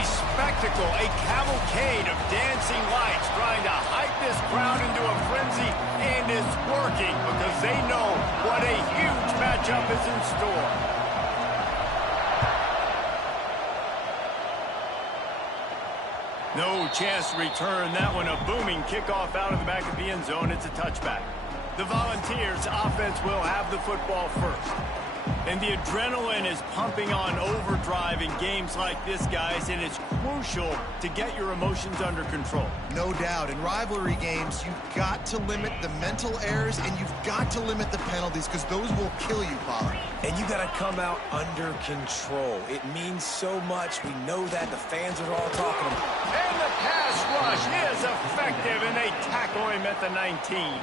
A spectacle, a cavalcade of dancing lights trying to hype this crowd into a frenzy, and it's working because they know what a huge matchup is in store. No chance to return that one. A booming kickoff out of the back of the end zone. It's a touchback. The Volunteers offense will have the football first. And the adrenaline is pumping on overdrive in games like this, guys, and it's crucial to get your emotions under control. No doubt. In rivalry games, you've got to limit the mental errors, and you've got to limit the penalties because those will kill you, Pollard. And you got to come out under control. It means so much. We know that. The fans are all talking about it. And the pass rush is effective, and they tackle him at the 19.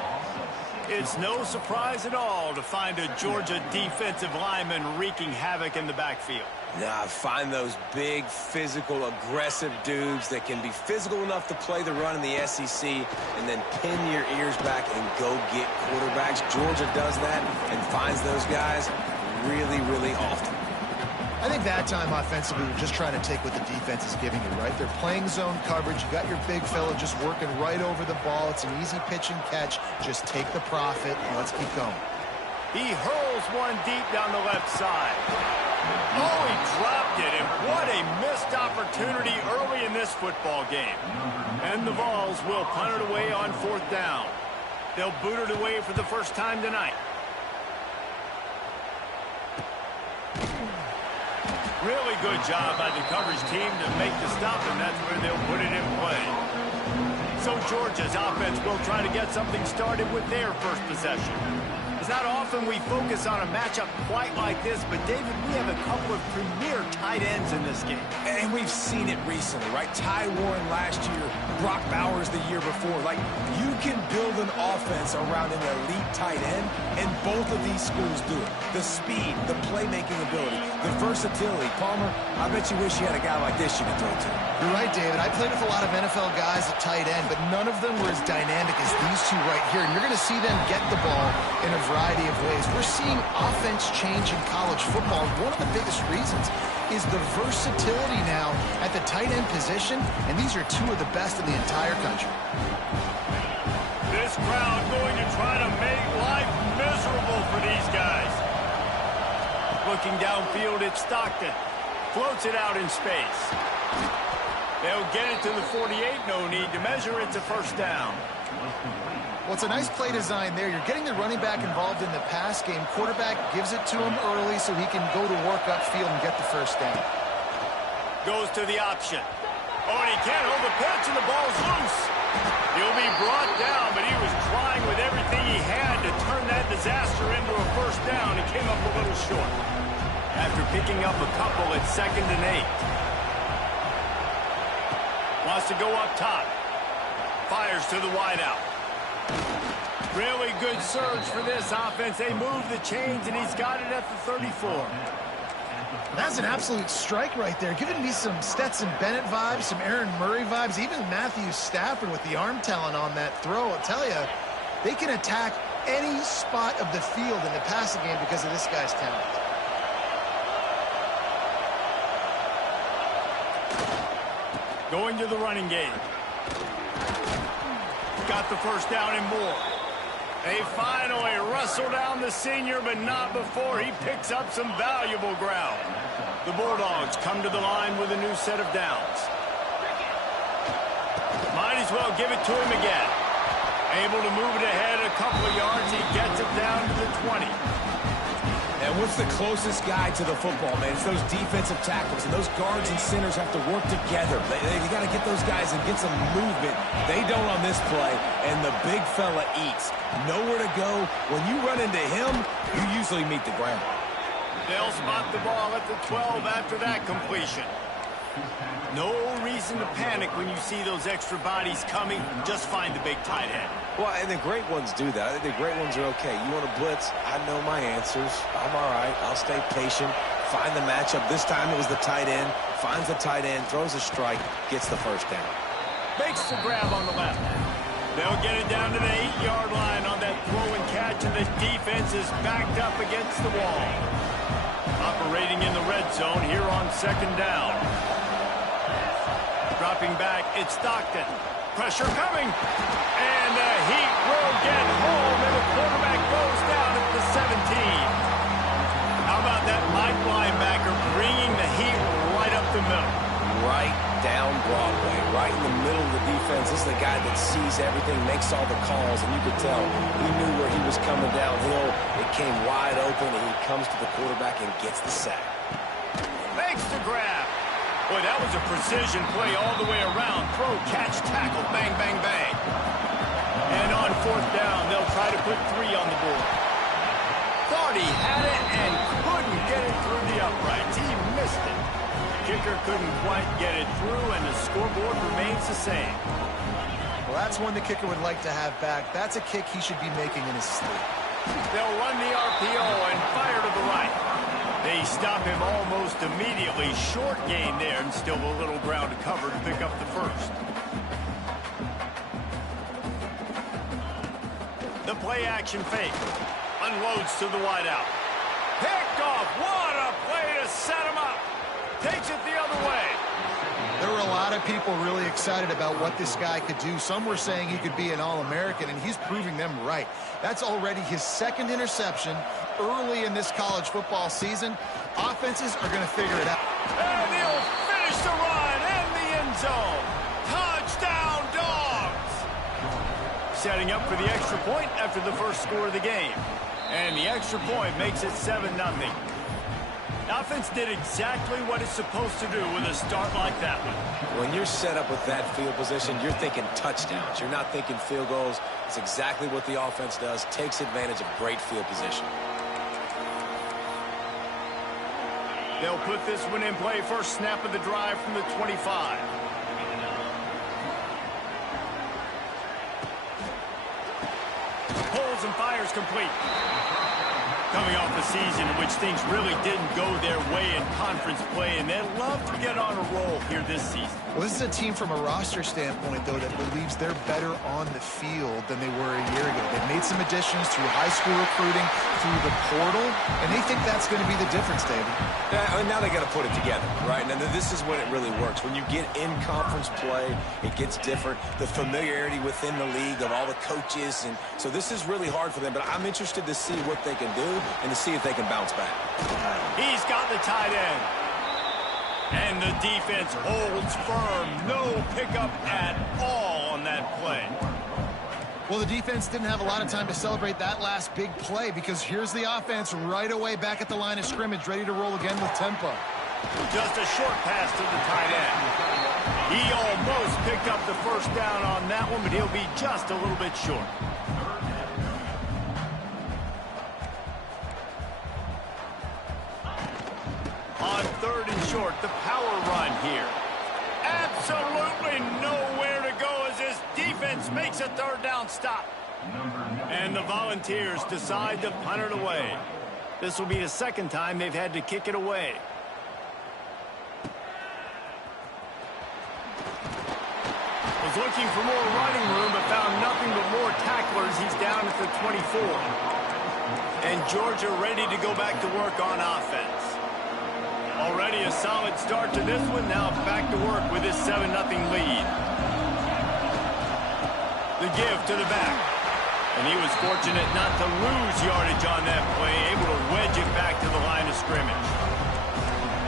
It's no surprise at all to find a Georgia defensive lineman wreaking havoc in the backfield. Nah, find those big, physical, aggressive dudes that can be physical enough to play the run in the SEC and then pin your ears back and go get quarterbacks. Georgia does that and finds those guys really, really often. I think that time offensively, we're just trying to take what the defense is giving you, right? They're playing zone coverage. You got your big fella just working right over the ball. It's an easy pitch and catch. Just take the profit and let's keep going. He hurls one deep down the left side. Oh, he dropped it, and what a missed opportunity early in this football game. And the Vols will punt it away on 4th down. They'll boot it away for the first time tonight. Really good job by the coverage team to make the stop, and that's where they'll put it in play. So Georgia's offense will try to get something started with their first possession. It's not often we focus on a matchup quite like this, but David, we have a couple of premier tight ends in this game. And we've seen it recently, right? Ty Warren last year, Brock Bowers the year before. Like, you can build an offense around an elite tight end, and both of these schools do it. The speed, the playmaking ability, the versatility. Palmer, I bet you wish you had a guy like this you could throw to. You're right, David. I played with a lot of NFL guys at tight end, but none of them were as dynamic as these two right here. And you're going to see them get the ball in a variety of ways. We're seeing offense change in college football. One of the biggest reasons is the versatility now at the tight end position, and these are two of the best in the entire country. This crowd going to try to make life miserable for these guys. Looking downfield, it's Stockton. Floats it out in space. They'll get it to the 48. No need to measure. It's a first down. Well, it's a nice play design there. You're getting the running back involved in the pass game. Quarterback gives it to him early so he can go to work upfield and get the first down. Goes to the option. Oh, and he can't hold the pitch, and the ball's loose. He'll be brought down, but he was trying with everything he had to turn that disaster into a first down. He came up a little short. After picking up a couple, it's 2nd and 8. Wants to go up top. Fires to the wideout. Really good surge for this offense. They move the chains, and he's got it at the 34. That's an absolute strike right there. Giving me some Stetson Bennett vibes, some Aaron Murray vibes, even Matthew Stafford with the arm talent on that throw. I'll tell you, they can attack any spot of the field in the passing game because of this guy's talent. Going to the running game. Got the first down and more. They finally wrestle down the senior, but not before he picks up some valuable ground. The Bulldogs come to the line with a new set of downs. Might as well give it to him again. Able to move it ahead a couple of yards. He gets it down to the 20. And what's the closest guy to the football, man? It's those defensive tackles, and those guards and centers have to work together. They got to get those guys and get some movement. They don't on this play, and the big fella eats. Nowhere to go. When you run into him, you usually meet the ground. They'll spot the ball at the 12 after that completion. No reason to panic when you see those extra bodies coming. Just find the big tight end. Well, and the great ones do that. I think the great ones are okay. You want to blitz? I know my answers. I'm all right. I'll stay patient. Find the matchup. This time it was the tight end. Finds the tight end, throws a strike, gets the first down. Makes the grab on the left. They'll get it down to the 8-yard line on that throw and catch, and the defense is backed up against the wall. Operating in the red zone here on 2nd down. Dropping back, it's Stockton. Pressure coming. And the Heat will get home, and the quarterback goes down at the 17. How about that Mike linebacker bringing the Heat right up the middle? Right down Broadway, right in the middle of the defense. This is the guy that sees everything, makes all the calls, and you could tell he knew where he was coming downhill. It came wide open, and he comes to the quarterback and gets the sack. Makes the grab. Boy, that was a precision play all the way around. Throw, catch, tackle, bang, bang, bang. And on fourth down, they'll try to put 3 on the board. Thought he had it and couldn't get it through the uprights. He missed it. Kicker couldn't quite get it through, and the scoreboard remains the same. Well, that's one the kicker would like to have back. That's a kick he should be making in his sleep. They'll run the RPO and fire to the right. They stop him almost immediately. Short gain there, and still a little ground to cover to pick up the first. The play-action fake. Unloads to the wideout. Picked off. What a play to set him up. Takes it the other way. There were a lot of people really excited about what this guy could do. Some were saying he could be an All-American, and he's proving them right. That's already his 2nd interception early in this college football season. Offenses are going to figure it out. And he'll finish the run in the end zone. Touchdown, Dogs! Setting up for the extra point after the first score of the game. And the extra point makes it 7-0. The offense did exactly what it's supposed to do with a start like that one. When you're set up with that field position, you're thinking touchdowns. You're not thinking field goals. It's exactly what the offense does. Takes advantage of great field position. They'll put this one in play. First snap of the drive from the 25. Pulls and fires complete. Coming off a season in which things really didn't go their way in conference play, and they'd love to get on a roll here this season. Well, this is a team from a roster standpoint, though, that believes they're better on the field than they were a year ago. They've made some additions through high school recruiting, through the portal, and they think that's going to be the difference, David. Now they got to put it together, right? And this is when it really works. When you get in conference play, it gets different. The familiarity within the league of all the coaches, and so this is really hard for them. But I'm interested to see what they can do and to see if they can bounce back. He's got the tight end. And the defense holds firm. No pickup at all on that play. Well, the defense didn't have a lot of time to celebrate that last big play because here's the offense right away back at the line of scrimmage, ready to roll again with tempo. Just a short pass to the tight end. He almost picked up the first down on that one, but he'll be just a little bit short. On 3rd and short, the power run here. Absolutely nowhere to go as this defense makes a 3rd down stop. And the Volunteers decide to punt it away. This will be the 2nd time they've had to kick it away. Was looking for more running room, but found nothing but more tacklers. He's down at the 24. And Georgia ready to go back to work on offense. Already a solid start to this one. Now back to work with this 7-0 lead. The give to the back. And he was fortunate not to lose yardage on that play, able to wedge it back to the line of scrimmage.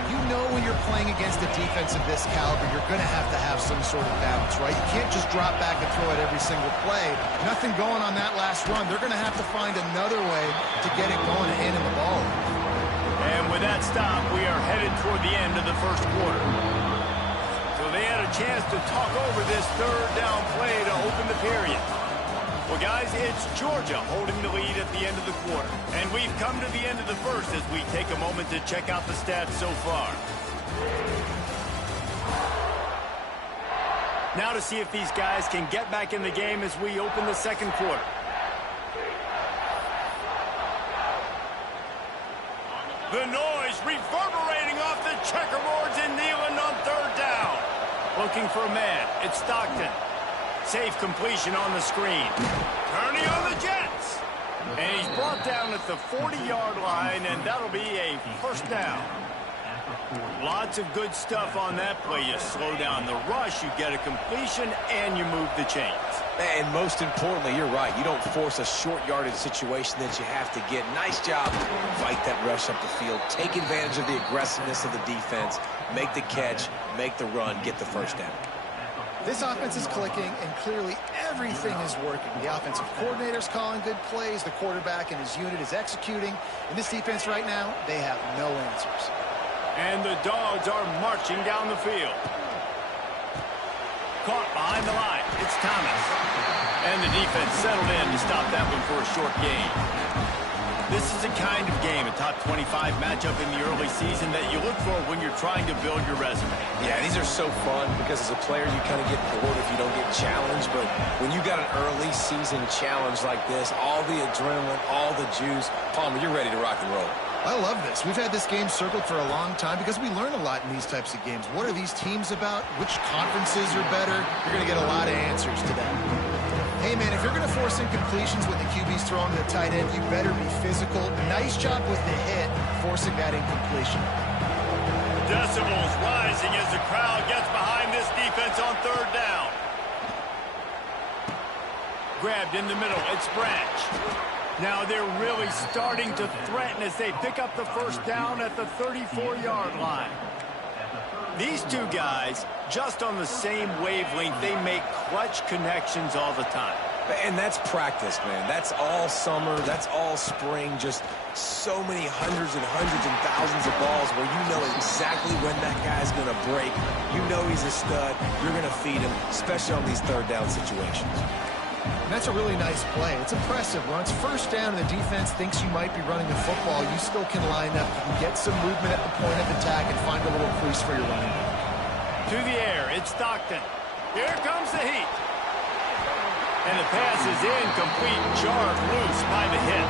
You know when you're playing against a defense of this caliber, you're going to have some sort of balance, right? You can't just drop back and throw it every single play. Nothing going on that last run. They're going to have to find another way to get it going and handing the ball. And with that stop, we are headed toward the end of the first quarter. So they had a chance to talk over this 3rd down play to open the period. Well, guys, it's Georgia holding the lead at the end of the quarter. And we've come to the end of the first as we take a moment to check out the stats so far. Now to see if these guys can get back in the game as we open the 2nd quarter. The noise reverberating off the checkerboards in Neyland on 3rd down. Looking for a man. It's Stockton. Safe completion on the screen. Turning on the Jets. And he's brought down at the 40-yard line, and that'll be a 1st down. Lots of good stuff on that play. You slow down the rush, you get a completion, and you move the chains. And most importantly, you're right. You don't force a short yardage situation that you have to get. Nice job. Fight that rush up the field. Take advantage of the aggressiveness of the defense. Make the catch, make the run, get the first down. This offense is clicking, and clearly everything is working. The offensive coordinator's calling good plays. The quarterback and his unit is executing. In this defense right now, they have no answers. And the Dogs are marching down the field. Caught behind the line. It's Thomas. And the defense settled in to stop that one for a short gain. This is the kind of game, a top 25 matchup in the early season that you look for when you're trying to build your resume. Yeah, these are so fun because as a player, you kind of get bored if you don't get challenged. But when you got an early season challenge like this, all the adrenaline, all the juice, Palmer, you're ready to rock and roll. I love this. We've had this game circled for a long time because we learn a lot in these types of games. What are these teams about? Which conferences are better? You're going to get a lot of answers to that. Hey, man, if you're going to force incompletions when the QB's throwing to the tight end, you better be physical. Nice job with the hit, forcing that incompletion. Decibels rising as the crowd gets behind this defense on third down. Grabbed in the middle. It's Branch. Now they're really starting to threaten as they pick up the first down at the 34-yard line. These two guys, just on the same wavelength, they make clutch connections all the time. And that's practice, man. That's all summer. That's all spring. Just so many hundreds and thousands of balls where you know exactly when that guy's going to break. You know he's a stud. You're going to feed him, especially on these third down situations. And that's a really nice play. It's impressive. When it's first down and the defense thinks you might be running the football, you still can line up. You can get some movement at the point of attack and find a little crease for your running back. To the air, it's Stockton. Here comes the heat. And the pass is incomplete, jarred loose by the hit.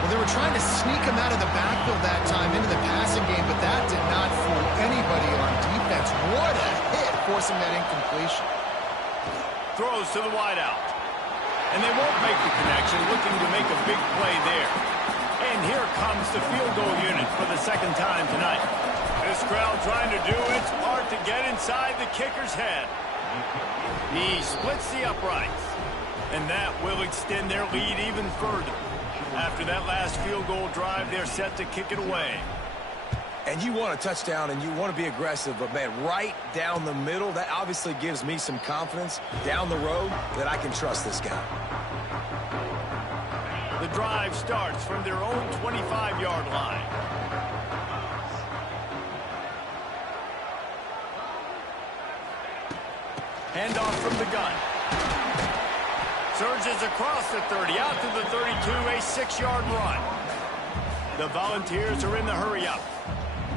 Well, they were trying to sneak him out of the backfield that time into the passing game, but that did not fool anybody on defense. What a hit, forcing that incompletion. Throws to the wideout. And they won't make the connection, looking to make a big play there. And here comes the field goal unit for the second time tonight. This crowd trying to do its part to get inside the kicker's head. He splits the uprights. And that will extend their lead even further. After that last field goal drive, they're set to kick it away. And you want a touchdown and you want to be aggressive, but, man, right down the middle, that obviously gives me some confidence down the road that I can trust this guy. The drive starts from their own 25-yard line. Handoff from the gun. Surges across the 30, out to the 32, a 6-yard run. The Volunteers are in the hurry-up.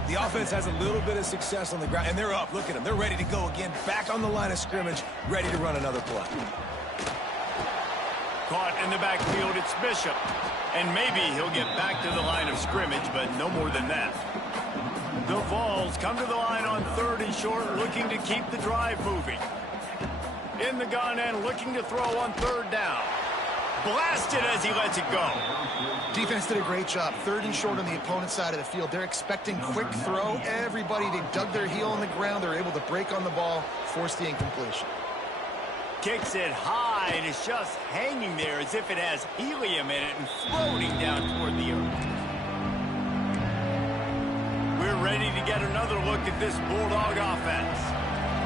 The offense has a little bit of success on the ground, and they're up. Look at them. They're ready to go again, back on the line of scrimmage, ready to run another play. Caught in the backfield, it's Bishop. And maybe he'll get back to the line of scrimmage, but no more than that. The Vols come to the line on third and short, looking to keep the drive moving. In the gun and looking to throw on third down. Blasted as he lets it go. Defense did a great job. Third and short on the opponent's side of the field. They're expecting quick throw. Everybody, they dug their heel on the ground. They're able to break on the ball, force the incompletion. Kicks it high, and it's just hanging there as if it has helium in it and floating down toward the earth. We're ready to get another look at this Bulldog offense.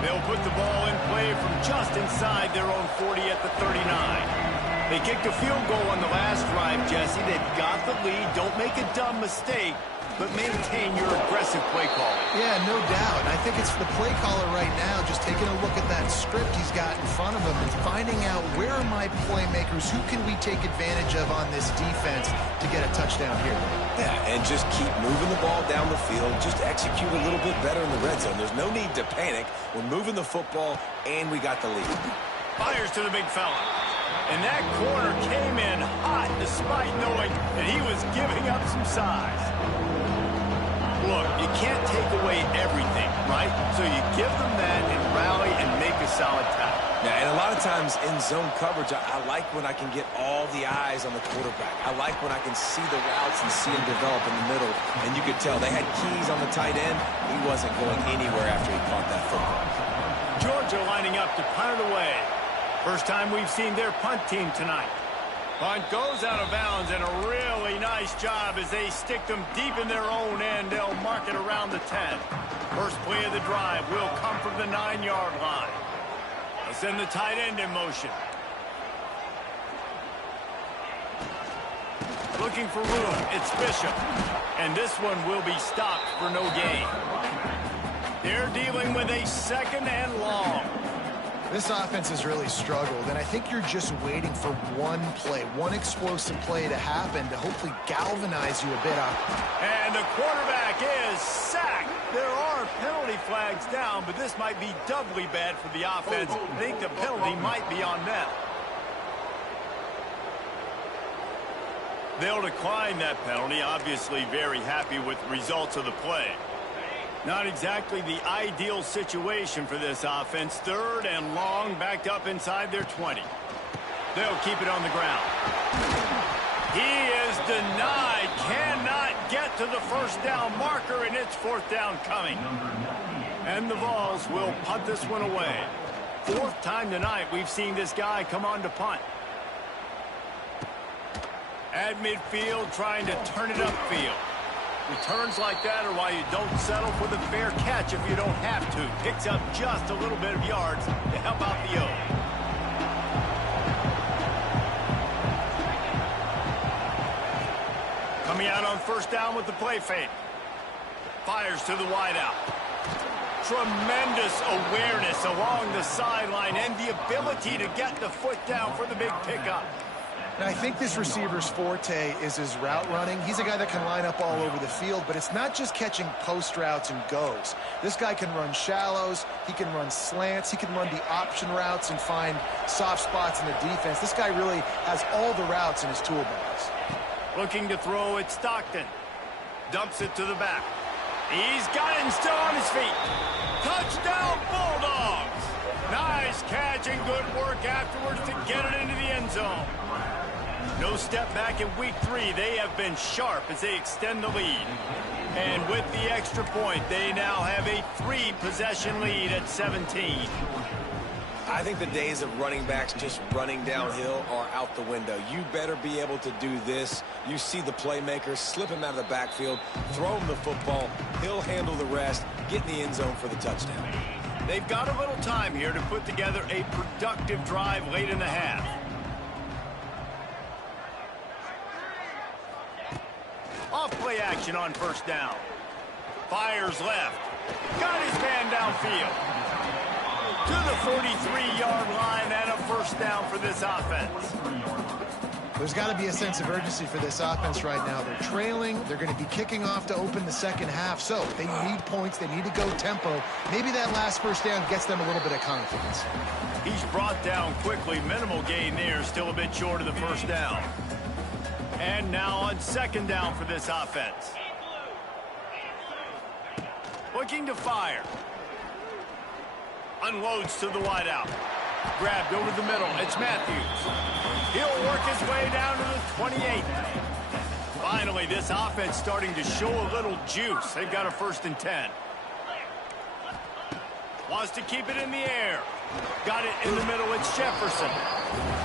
They'll put the ball in play from just inside their own 40 at the 39. They kicked a field goal on the last drive, Jesse. They've got the lead. Don't make a dumb mistake, but maintain your aggressive play call. Yeah, no doubt. I think it's the play caller right now just taking a look at that script he's got in front of him and finding out where are my playmakers, who can we take advantage of on this defense to get a touchdown here. Yeah, and just keep moving the ball down the field. Just execute a little bit better in the red zone. There's no need to panic. We're moving the football, and we got the lead. Fires to the big fella. And that corner came in hot despite knowing that he was giving up some size. Look, you can't take away everything, right? So you give them that and rally and make a solid tackle. Yeah, and a lot of times in zone coverage, I like when I can get all the eyes on the quarterback. I like when I can see the routes and see him develop in the middle. And you could tell they had keys on the tight end. He wasn't going anywhere after he caught that football. Georgia lining up to punt it away. First time we've seen their punt team tonight. Punt goes out of bounds, and a really nice job as they stick them deep in their own end. They'll mark it around the 10. First play of the drive will come from the 9-yard line. They'll send the tight end in motion. Looking for room. It's Bishop. And this one will be stopped for no gain. They're dealing with a 2nd and long. This offense has really struggled, and I think you're just waiting for one play, one explosive play to happen to hopefully galvanize you a bit up. And the quarterback is sacked. There are penalty flags down, but this might be doubly bad for the offense. I think the penalty might be on them. They'll decline that penalty, obviously very happy with the results of the play. Not exactly the ideal situation for this offense. 3rd and long, backed up inside their 20. They'll keep it on the ground. He is denied. Cannot get to the first down marker, and it's 4th down coming. And the Vols will punt this one away. 4th time tonight we've seen this guy come on to punt. At midfield, trying to turn it upfield. Returns like that are why you don't settle for the fair catch if you don't have to. Picks up just a little bit of yards to help out the O. Coming out on 1st down with the play fake. Fires to the wideout. Tremendous awareness along the sideline and the ability to get the foot down for the big pickup. And I think this receiver's forte is his route running. He's a guy that can line up all over the field, but it's not just catching post routes and goes. This guy can run shallows, he can run slants, he can run the option routes and find soft spots in the defense. This guy really has all the routes in his toolbox. Looking to throw it, Stockton. Dumps it to the back. He's got it and still on his feet. Touchdown, Bulldogs! Nice catch and good work afterwards to get it into the end zone. No step back in week 3. They have been sharp as they extend the lead. And with the extra point, they now have a 3-possession lead at 17. I think the days of running backs just running downhill are out the window. You better be able to do this. You see the playmaker, slip him out of the backfield, throw him the football. He'll handle the rest, get in the end zone for the touchdown. They've got a little time here to put together a productive drive late in the half. Off play action on 1st down. Fires left. Got his man downfield. To the 43-yard line and a 1st down for this offense. There's got to be a sense of urgency for this offense right now. They're trailing. They're going to be kicking off to open the 2nd half. So they need points. They need to go tempo. Maybe that last 1st down gets them a little bit of confidence. He's brought down quickly. Minimal gain there. Still a bit short of the 1st down. And now on 2nd down for this offense. Looking to fire. Unloads to the wideout. Grabbed over the middle. It's Matthews. He'll work his way down to the 28. Finally, this offense starting to show a little juice. They've got a 1st and 10. Wants to keep it in the air. Got it in the middle. It's Jefferson.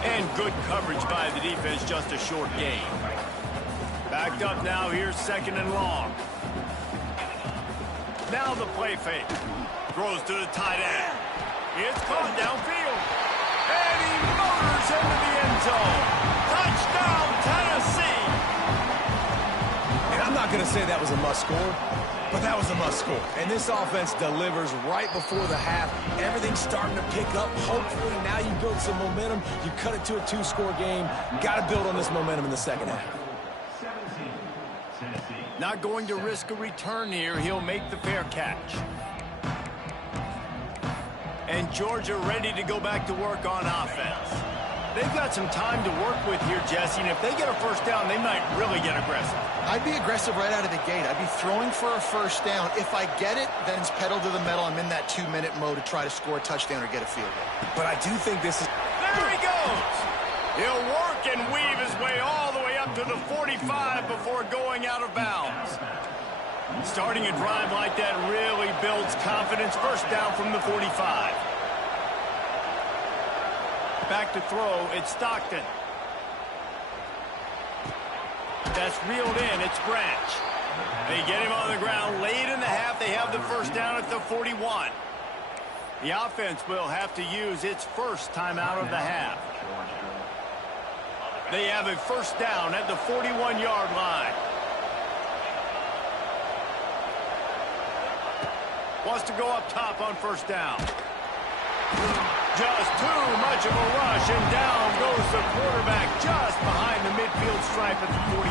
And good coverage by the defense. Just a short gain. Backed up now. Here's 2nd and long. Now the play fake. Throws to the tight end. It's caught downfield. And he motors into the end zone. Touchdown, Tennessee. And I'm not going to say that was a must score, but that was a must score. And this offense delivers right before the half. Everything's starting to pick up. Hopefully now you build some momentum. You cut it to a 2-score game. Got to build on this momentum in the 2nd half. Not going to risk a return here. He'll make the fair catch. And Georgia ready to go back to work on offense. They've got some time to work with here, Jesse, and if they get a first down, they might really get aggressive. I'd be aggressive right out of the gate. I'd be throwing for a first down. If I get it, then it's pedal to the metal. I'm in that 2-minute mode to try to score a touchdown or get a field goal. But I do think this is... There he goes! He'll work and weave his way all the way up to the 45 before going out of bounds. Starting a drive like that really builds confidence. First down from the 45. Back to throw, it's Stockton. That's reeled in, it's Branch. They get him on the ground late in the half. They have the first down at the 41. The offense will have to use its first timeout of the half. They have a first down at the 41-yard line. Wants to go up top on first down. Just too much of a rush, and down goes the quarterback just behind the midfield stripe at the 49.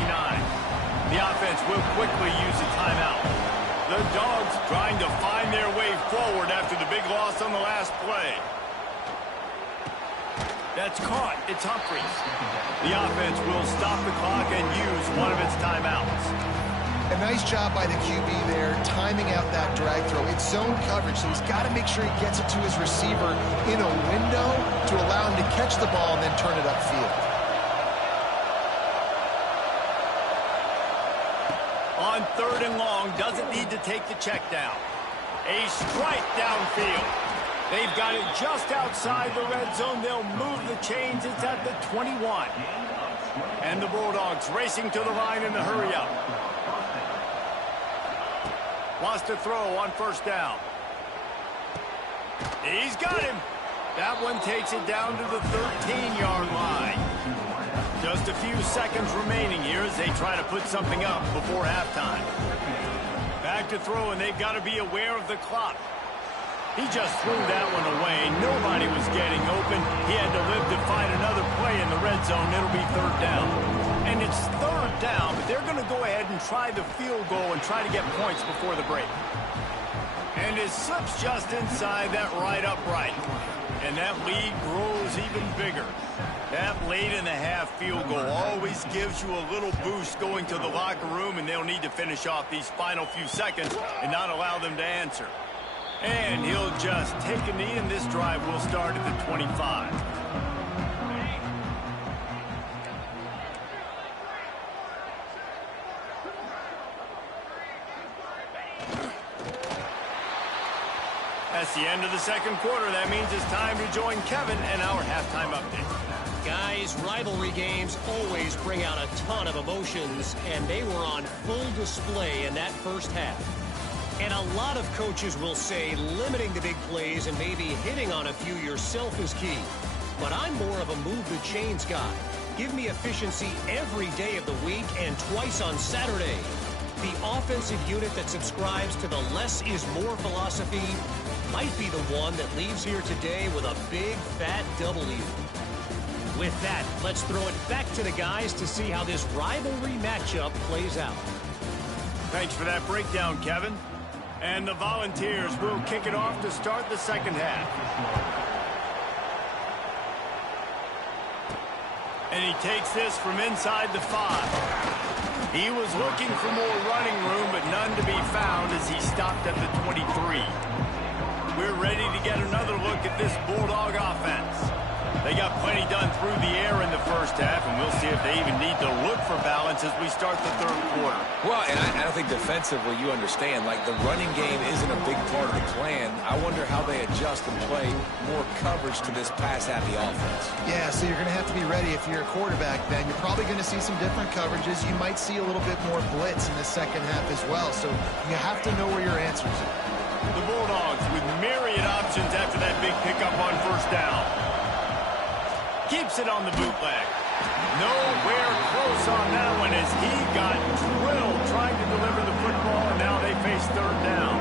The offense will quickly use a timeout. The Dogs trying to find their way forward after the big loss on the last play. That's caught. It's Humphries. The offense will stop the clock and use one of its timeouts. A nice job by the QB there, timing out that drag throw. It's zone coverage, so he's got to make sure he gets it to his receiver in a window to allow him to catch the ball and then turn it upfield. On 3rd and long, doesn't need to take the check down. A strike downfield. They've got it just outside the red zone. They'll move the chains. It's at the 21. And the Bulldogs racing to the line in the hurry-up. Wants to throw on first down. He's got him. That one takes it down to the 13-yard line. Just a few seconds remaining here as they try to put something up before halftime. Back to throw, and they've got to be aware of the clock. He just threw that one away. Nobody was getting open. He had to live to find another play in the red zone. It'll be 3rd down. And it's 3rd down, but they're going to go ahead and try the field goal and try to get points before the break. And it slips just inside that right upright. And that lead grows even bigger. That late in the half field goal always gives you a little boost going to the locker room, and they'll need to finish off these final few seconds and not allow them to answer. And he'll just take a knee, and this drive will start at the 25. That's the end of the second quarter. That means it's time to join Kevin and our halftime update. Guys, rivalry games always bring out a ton of emotions, and they were on full display in that first half. And a lot of coaches will say limiting the big plays and maybe hitting on a few yourself is key. But I'm more of a move the chains guy. Give me efficiency every day of the week and twice on Saturday. The offensive unit that subscribes to the less is more philosophy might be the one that leaves here today with a big fat W. With that, let's throw it back to the guys to see how this rivalry matchup plays out. Thanks for that breakdown, Kevin. And the Volunteers will kick it off to start the second half. And he takes this from inside the 5. He was looking for more running room, but none to be found as he stopped at the 23. We're ready to get another look at this Bulldog offense. They got plenty done through the air in the first half, and we'll see if they even need to look for balance as we start the third quarter. Well, and I think defensively you understand, like the running game isn't a big part of the plan. I wonder how they adjust and play more coverage to this pass-happy offense. Yeah, so you're going to have to be ready if you're a quarterback, Ben. You're probably going to see some different coverages. You might see a little bit more blitz in the second half as well, so you have to know where your answers are. The Bulldogs with myriad options after that big pickup on first down. Keeps it on the bootleg. Nowhere close on that one as he got drilled trying to deliver the football, and now they face 3rd down.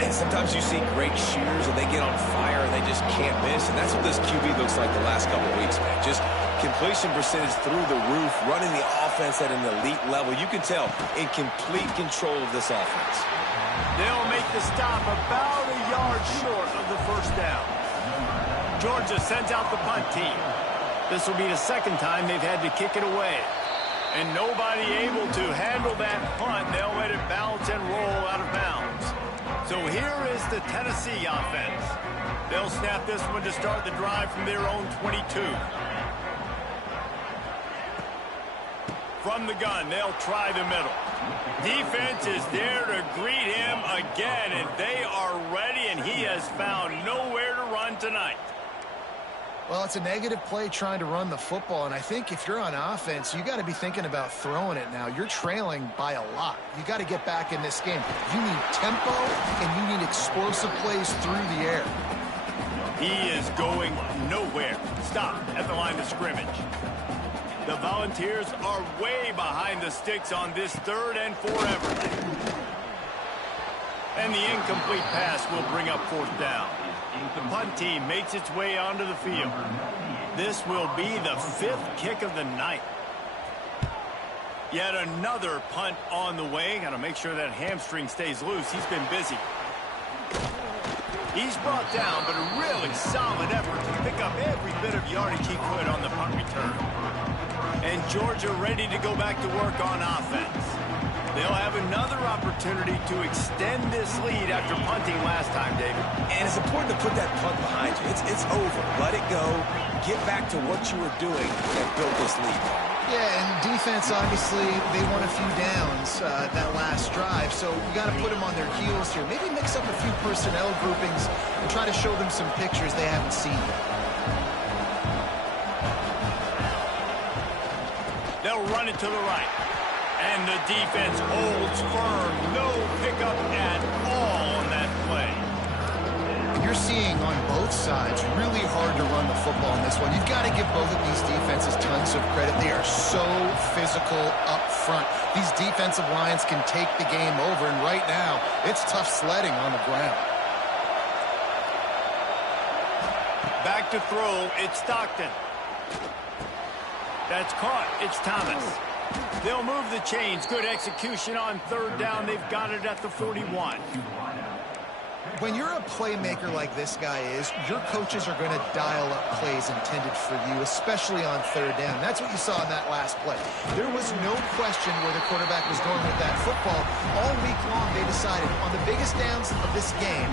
And sometimes you see great shooters and they get on fire and they just can't miss, and that's what this QB looks like the last couple of weeks, man. Just completion percentage through the roof, running the offense at an elite level. You can tell in complete control of this offense. They'll make the stop about a yard short of the first down. Georgia sends out the punt team. This will be the second time they've had to kick it away. And nobody able to handle that punt. They'll let it bounce and roll out of bounds. So here is the Tennessee offense. They'll snap this one to start the drive from their own 22. From the gun, they'll try the middle. Defense is there to greet him again, and they are ready, and he has found nowhere to run tonight. Well, it's a negative play trying to run the football, and I think if you're on offense, you got to be thinking about throwing it now. You're trailing by a lot. You got to get back in this game. You need tempo, and you need explosive plays through the air. He is going nowhere. Stop at the line of scrimmage. The Volunteers are way behind the sticks on this 3rd and forever. And the incomplete pass will bring up 4th down. The punt team makes its way onto the field. This will be the 5th kick of the night. Yet another punt on the way. Got to make sure that hamstring stays loose. He's been busy. He's brought down, but a really solid effort to pick up every bit of yardage he could on the punt return. And Georgia ready to go back to work on offense. They'll have another opportunity to extend this lead after punting last time, David. And it's important to put that punt behind you. It's over. Let it go. Get back to what you were doing that built this lead. Yeah, and defense, obviously, they won a few downs that last drive, so you got to put them on their heels here. Maybe mix up a few personnel groupings and try to show them some pictures they haven't seen yet. They'll run it to the right. And the defense holds firm. No pickup at all on that play. You're seeing on both sides really hard to run the football in this one. You've got to give both of these defenses tons of credit. They are so physical up front. These defensive lines can take the game over, and right now, it's tough sledding on the ground. Back to throw, it's Stockton. That's caught, it's Thomas. They'll move the chains. Good execution on 3rd down. They've got it at the 41. When you're a playmaker like this guy is, your coaches are going to dial up plays intended for you, especially on 3rd down. That's what you saw in that last play. There was no question where the quarterback was going with that football. All week long, they decided on the biggest downs of this game,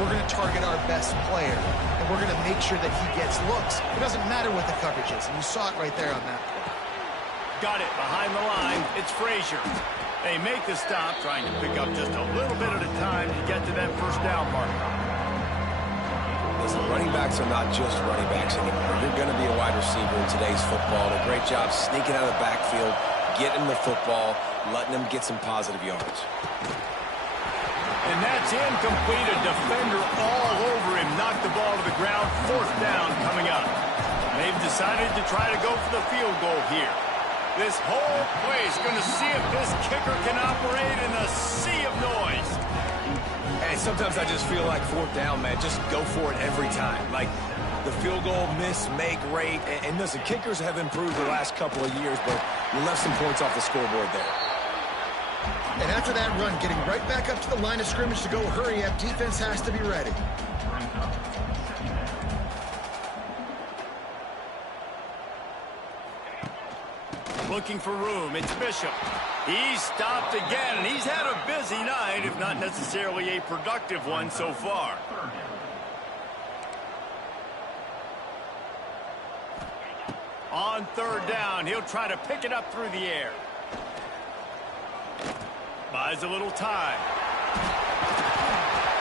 we're going to target our best player, and we're going to make sure that he gets looks. It doesn't matter what the coverage is, and you saw it right there on that play. Got it behind the line. It's Frazier. They make the stop, trying to pick up just a little bit at a time to get to that 1st down marker. Listen, running backs are not just running backs anymore. You're going to be a wide receiver in today's football. A great job sneaking out of the backfield, getting the football, letting them get some positive yards. And that's incomplete. A defender all over him. Knocked the ball to the ground. 4th down coming up. They've decided to try to go for the field goal here. This whole play is going to see if this kicker can operate in a sea of noise. Hey, sometimes I just feel like 4th down, man. Just go for it every time. Like the field goal miss, make rate. And listen, kickers have improved the last couple of years, but you left some points off the scoreboard there. And after that run, getting right back up to the line of scrimmage to go hurry up, defense has to be ready. Looking for room, it's Bishop. He's stopped again, and he's had a busy night, if not necessarily a productive one so far. On 3rd down, he'll try to pick it up through the air. Buys a little time.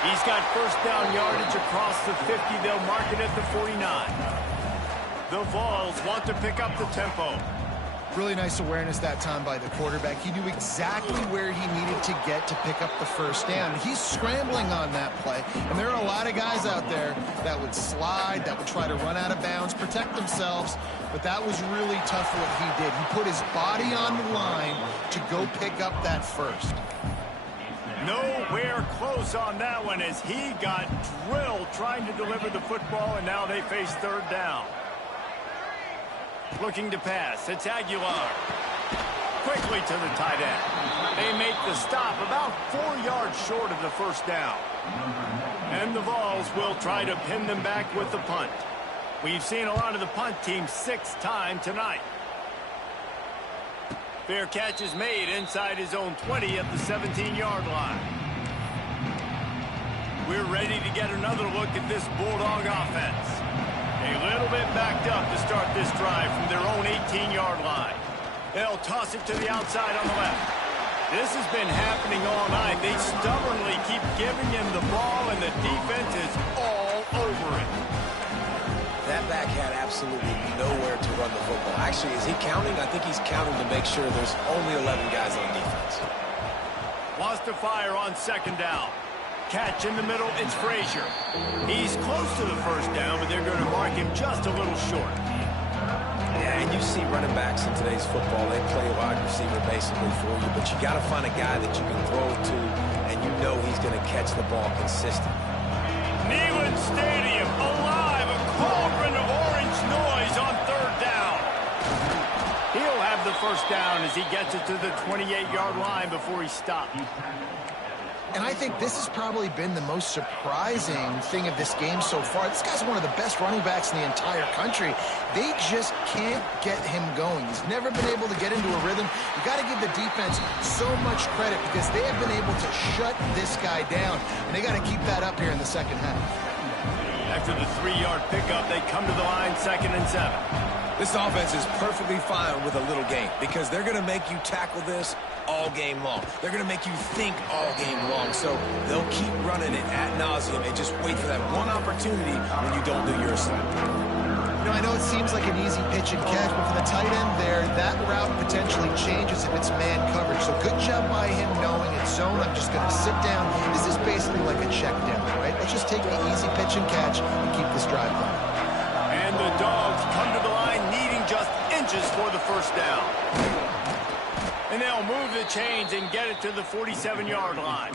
He's got 1st down yardage across the 50. They'll mark it at the 49. The Vols want to pick up the tempo. Really nice awareness that time by the quarterback. He knew exactly where he needed to get to pick up the 1st down. He's scrambling on that play, and there are a lot of guys out there that would slide, that would try to run out of bounds, protect themselves, but that was really tough what he did. He put his body on the line to go pick up that 1st. Nowhere close on that one as he got drilled trying to deliver the football, and now they face 3rd down. Looking to pass. It's Aguilar. Quickly to the tight end. They make the stop about 4 yards short of the 1st down. And the Vols will try to pin them back with the punt. We've seen a lot of the punt team 6th time tonight. Fair catch is made inside his own 20 at the 17-yard line. We're ready to get another look at this Bulldog offense. A little bit backed up to start this drive from their own 18-yard line. They'll toss it to the outside on the left. This has been happening all night. They stubbornly keep giving him the ball, and the defense is all over it. That back had absolutely nowhere to run the football. Actually, is he counting? I think he's counting to make sure there's only 11 guys on defense. Wants to fire on 2nd down. Catch in the middle, it's Frazier. He's close to the 1st down, but they're going to mark him just a little short. Yeah, and you see running backs in today's football, they play wide receiver basically for you, but you got to find a guy that you can throw it to, and you know he's going to catch the ball consistently. Neyland Stadium alive, a cauldron of orange noise on 3rd down. He'll have the 1st down as he gets it to the 28-yard line before he stops. And I think this has probably been the most surprising thing of this game so far. This guy's one of the best running backs in the entire country. They just can't get him going. He's never been able to get into a rhythm. You got to give the defense so much credit because they have been able to shut this guy down. And they got to keep that up here in the 2nd half. After the 3-yard pickup, they come to the line 2nd and 7. This offense is perfectly fine with a little game because they're going to make you tackle this all game long. They're going to make you think all game long. So they'll keep running it ad nauseum and just wait for that one opportunity when you don't do your assignment. You know, I know it seems like an easy pitch and catch, but for the tight end there, that route potentially changes if it's man coverage. So good job by him knowing it's zone. I'm just going to sit down. This is basically like a check down, right? Let's just take the easy pitch and catch and keep this drive going. And the Dogs come to the line needing just inches for the 1st down. And they'll move the chains and get it to the 47-yard line.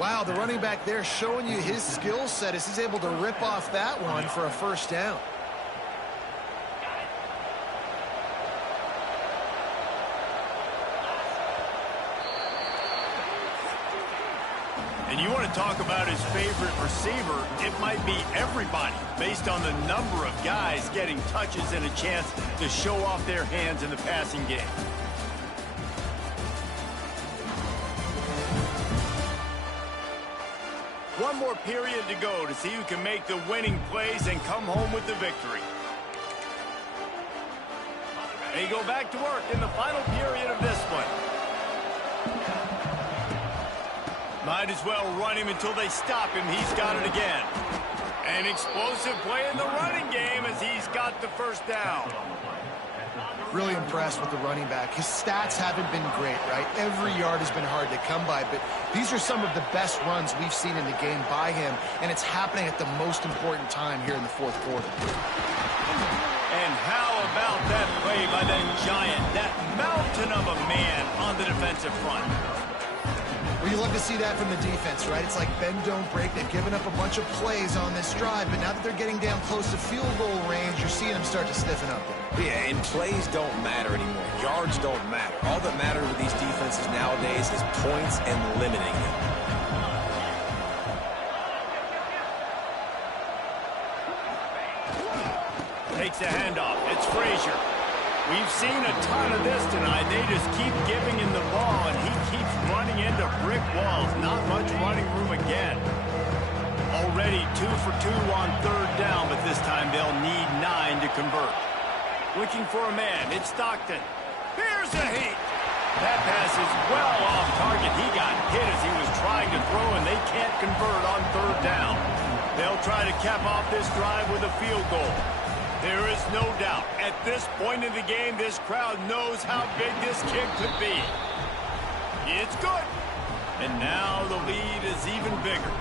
Wow, the running back there showing you his skill set as he's able to rip off that one for a 1st down. And you want to talk about his favorite receiver, it might be everybody based on the number of guys getting touches and a chance to show off their hands in the passing game. One more period to go to see who can make the winning plays and come home with the victory. They go back to work in the final period of this one. Might as well run him until they stop him. He's got it again. An explosive play in the running game as he's got the 1st down. Really impressed with the running back. His stats haven't been great, right? Every yard has been hard to come by, but these are some of the best runs we've seen in the game by him, and it's happening at the most important time here in the 4th quarter. And how about that play by that giant, that mountain of a man on the defensive front? Well, you love to see that from the defense, right? It's like bend, don't break. They've given up a bunch of plays on this drive, but now that they're getting down close to field goal range, you're seeing them start to stiffen up there. Yeah, and plays don't matter anymore. Yards don't matter. All that matters with these defenses nowadays is points and limiting them. Takes the handoff. It's Frazier. We've seen a ton of this tonight. They just keep giving him the ball, and he keeps running into brick walls. Not much running room again. Already 2 for 2 on 3rd down, but this time they'll need 9 to convert. Looking for a man. It's Stockton. Here's a heat. That pass is well off target. He got hit as he was trying to throw, and they can't convert on 3rd down. They'll try to cap off this drive with a field goal. There is no doubt, at this point in the game, this crowd knows how big this kick could be. It's good. And now the lead is even bigger.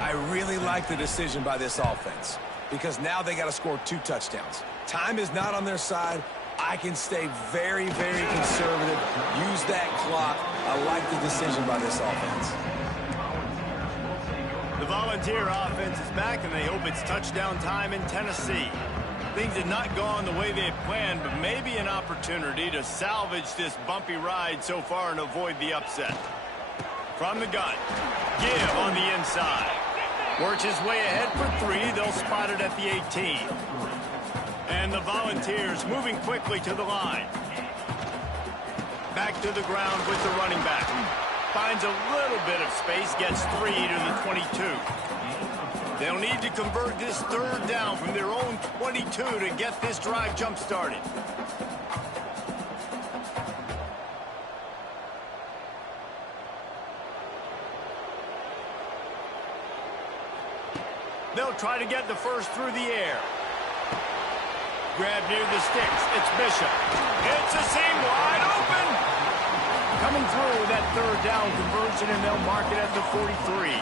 I really like the decision by this offense because now they got to score 2 touchdowns. Time is not on their side. I can stay very, very conservative. Use that clock. I like the decision by this offense. The Volunteer offense is back, and they hope it's touchdown time in Tennessee. Things had not gone the way they had planned, but maybe an opportunity to salvage this bumpy ride so far and avoid the upset. From the gun, give on the inside. Works his way ahead for 3. They'll spot it at the 18. And the Volunteers moving quickly to the line. Back to the ground with the running back. Finds a little bit of space, gets 3 to the 22. They'll need to convert this 3rd down from their own 22 to get this drive jump-started. They'll try to get the first through the air. Grab near the sticks. It's Bishop. It's a seam wide open. Coming through that 3rd down conversion, and they'll mark it at the 43.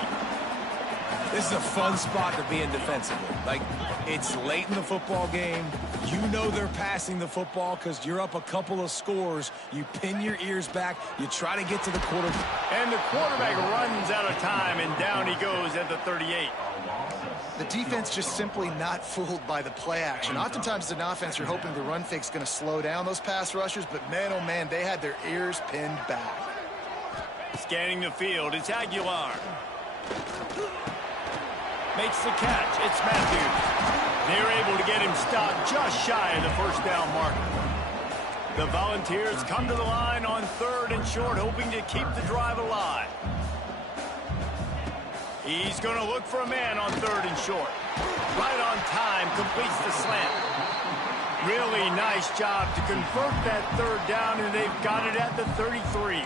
This is a fun spot to be in defensively. Like, it's late in the football game. You know they're passing the football because you're up a couple of scores. You pin your ears back. You try to get to the quarterback. And the quarterback runs out of time, and down he goes at the 38. The defense just simply not fooled by the play action. Oftentimes, as an offense, you're hoping the run fake's going to slow down those pass rushers, but man, oh man, they had their ears pinned back. Scanning the field, it's Aguilar. Makes the catch, it's Matthews. They're able to get him stopped just shy of the 1st down marker. The Volunteers come to the line on 3rd and short, hoping to keep the drive alive. He's going to look for a man on 3rd and short. Right on time, completes the slant. Really nice job to convert that 3rd down, and they've got it at the 33.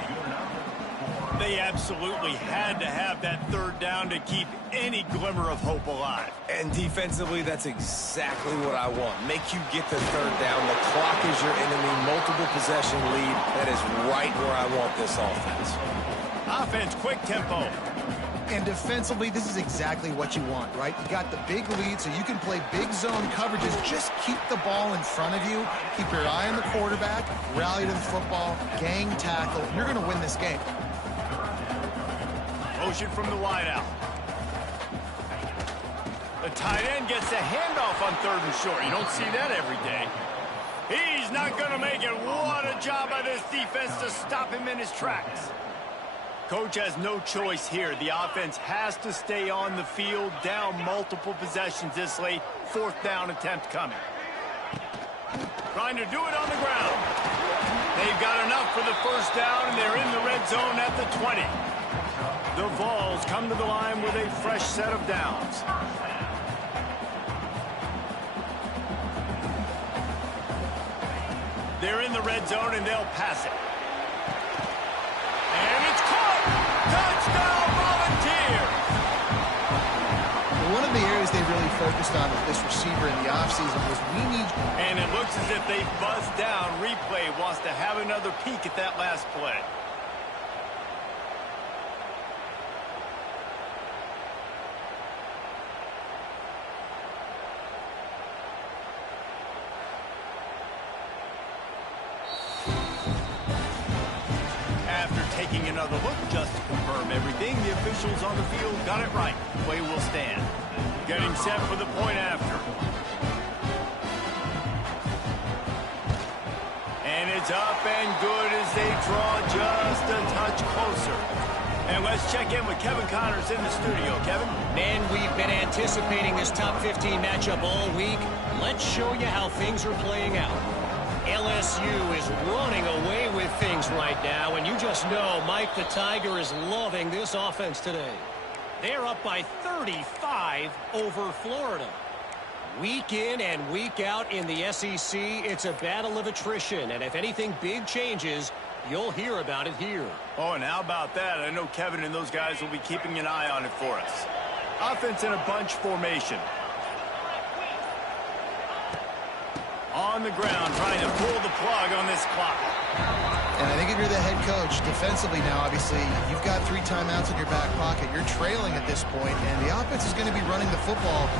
They absolutely had to have that 3rd down to keep any glimmer of hope alive. And defensively, that's exactly what I want. Make you get the 3rd down. The clock is your enemy. Multiple possession lead. That is right where I want this offense. Offense, quick tempo. And defensively, this is exactly what you want, right? You got the big lead, so you can play big zone coverages. Just keep the ball in front of you. Keep your eye on the quarterback. Rally to the football. Gang tackle. You're going to win this game. Motion from the wideout. The tight end gets a handoff on 3rd and short. You don't see that every day. He's not going to make it. What a job by this defense to stop him in his tracks. Coach has no choice here. The offense has to stay on the field, down multiple possessions this late. 4th down attempt coming. Trying to do it on the ground. They've got enough for the 1st down, and they're in the red zone at the 20. The Vols come to the line with a fresh set of downs. They're in the red zone, and they'll pass it. And it's caught! Touchdown, Volunteers! One of the areas they really focused on with this receiver in the offseason was we need... And it looks as if they buzzed down. Replay wants to have another peek at that last play. Taking another look just to confirm everything, the officials on the field got it right. Play will stand. Getting set for the point after. And it's up and good as they draw just a touch closer. And let's check in with Kevin Connors in the studio. Kevin? Man, we've been anticipating this top 15 matchup all week. Let's show you how things are playing out. LSU is running away with things right now, and you just know Mike the Tiger is loving this offense today. They're up by 35 over Florida. Week in and week out in the SEC, it's a battle of attrition, and if anything big changes, you'll hear about it here. Oh, and how about that? I know Kevin and those guys will be keeping an eye on it for us. Offense in a bunch formation. On the ground, trying to pull the plug on this clock. And I think if you're the head coach, defensively now, obviously, you've got 3 timeouts in your back pocket. You're trailing at this point, and the offense is going to be running the football,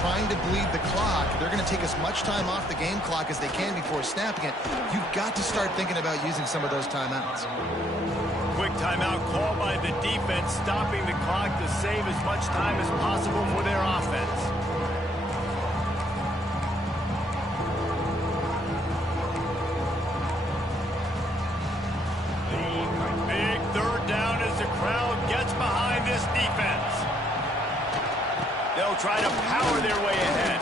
trying to bleed the clock. They're going to take as much time off the game clock as they can before snapping it. You've got to start thinking about using some of those timeouts. Quick timeout call by the defense, stopping the clock to save as much time as possible for their offense. They'll try to power their way ahead.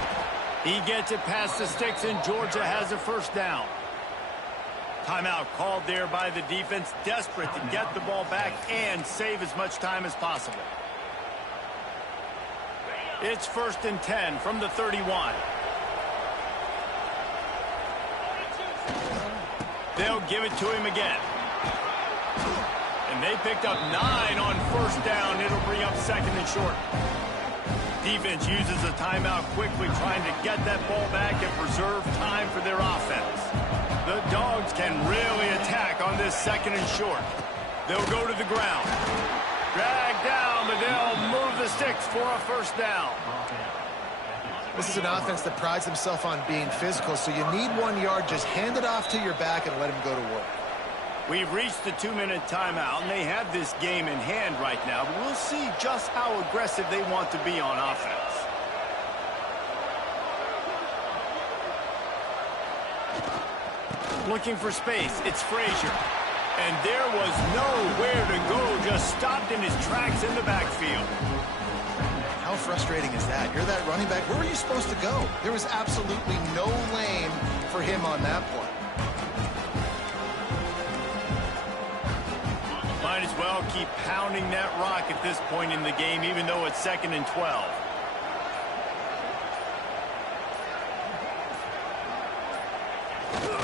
He gets it past the sticks, and Georgia has a first down. Timeout called there by the defense, desperate to get the ball back and save as much time as possible. It's 1st and 10 from the 31. They'll give it to him again. And they picked up 9 on first down. It'll bring up 2nd and short. Defense uses a timeout quickly, trying to get that ball back and preserve time for their offense. The Dogs can really attack on this 2nd and short. They'll go to the ground. Drag down, but they'll move the sticks for a first down. This is an offense that prides himself on being physical, so you need 1 yard. Just hand it off to your back and let him go to work. We've reached the 2-minute timeout, and they have this game in hand right now, but we'll see just how aggressive they want to be on offense. Looking for space, it's Frazier. And there was nowhere to go, just stopped in his tracks in the backfield. How frustrating is that? You're that running back. Where were you supposed to go? There was absolutely no lane for him on that play. Might as well keep pounding that rock at this point in the game, even though it's 2nd and 12.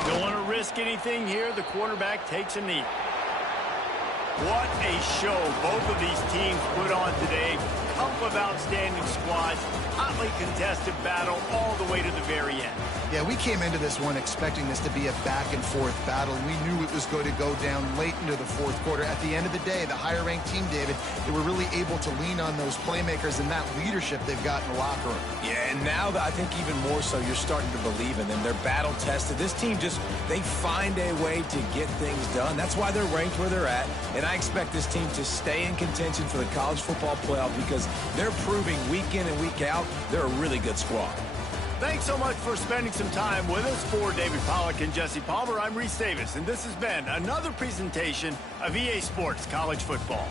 Don't want to risk anything here. The quarterback takes a knee. What a show both of these teams put on today. Couple of outstanding squads. Hotly contested battle all the way to the very end. Yeah, we came into this one expecting this to be a back-and-forth battle. We knew it was going to go down late into the 4th quarter. At the end of the day, the higher-ranked team, David, they were really able to lean on those playmakers and that leadership they've got in the locker room. Yeah, and now I think even more so, you're starting to believe in them. They're battle-tested. This team they find a way to get things done. That's why they're ranked where they're at, and I expect this team to stay in contention for the college football playoff because they're proving week in and week out they're a really good squad. Thanks so much for spending some time with us. For David Pollack and Jesse Palmer, I'm Reese Davis, and this has been another presentation of EA Sports College Football.